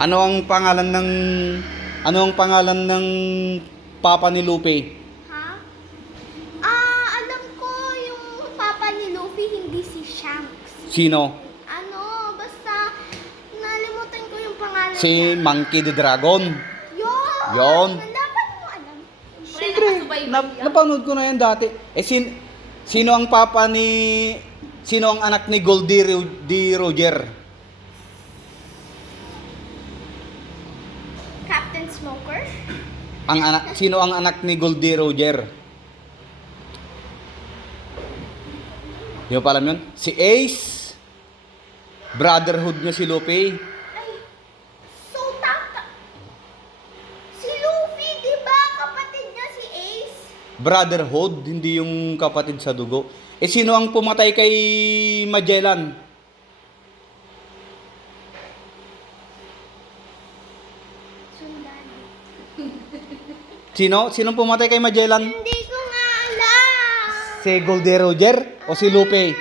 Ano ang pangalan ng ano ang pangalan ng papa ni Lupe? Ha? Alam ko yung papa ni Luffy hindi si Shanks. Sino? Ano, basta nalimutan ko yung pangalan Si niya. Monkey the Dragon. Yun! Yon. Dapat mo alam. Siyempre, napanood ko na yan dati. Sino ang papa ni sino ang anak ni Goldie Roger? Captain Smoker? Sino ang anak ni Goldie Roger? Di mo pa alam yun? Si Ace. Brotherhood niya si Luffy. Ay, so si Luffy, di ba? Kapatid niya si Ace? Brotherhood, hindi yung kapatid sa dugo. Sino ang pumatay kay Magellan? Sundalo. Sino pumatay kay Magellan? Hindi ko nga alam. Si Goldie Roger o si Luffy?